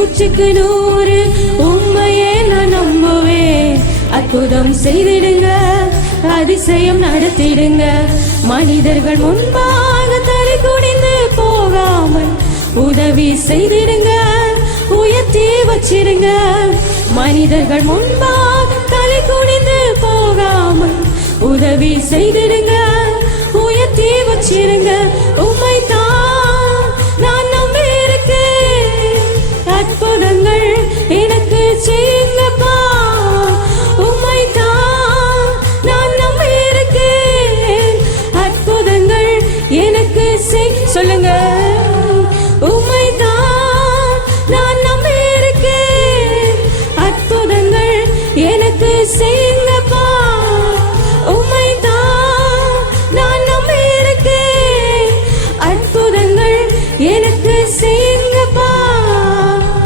100க்கு 100 உண்மையே நான் நம்புவேன். அற்புதம் செய்திடுங்க, அதிசயம் நடத்திடுங்க. மனிதர்கள் முன்பாக தலை குனிந்து போகாமல் உதவி செய்திடுங்க, உயர்த்தி வச்சிடுங்க. மனிதர்கள் முன்பாக தலை குனிந்து போகாமல் உதவி செய்திடுங்க, உயர்த்தி வச்சிடுங்க.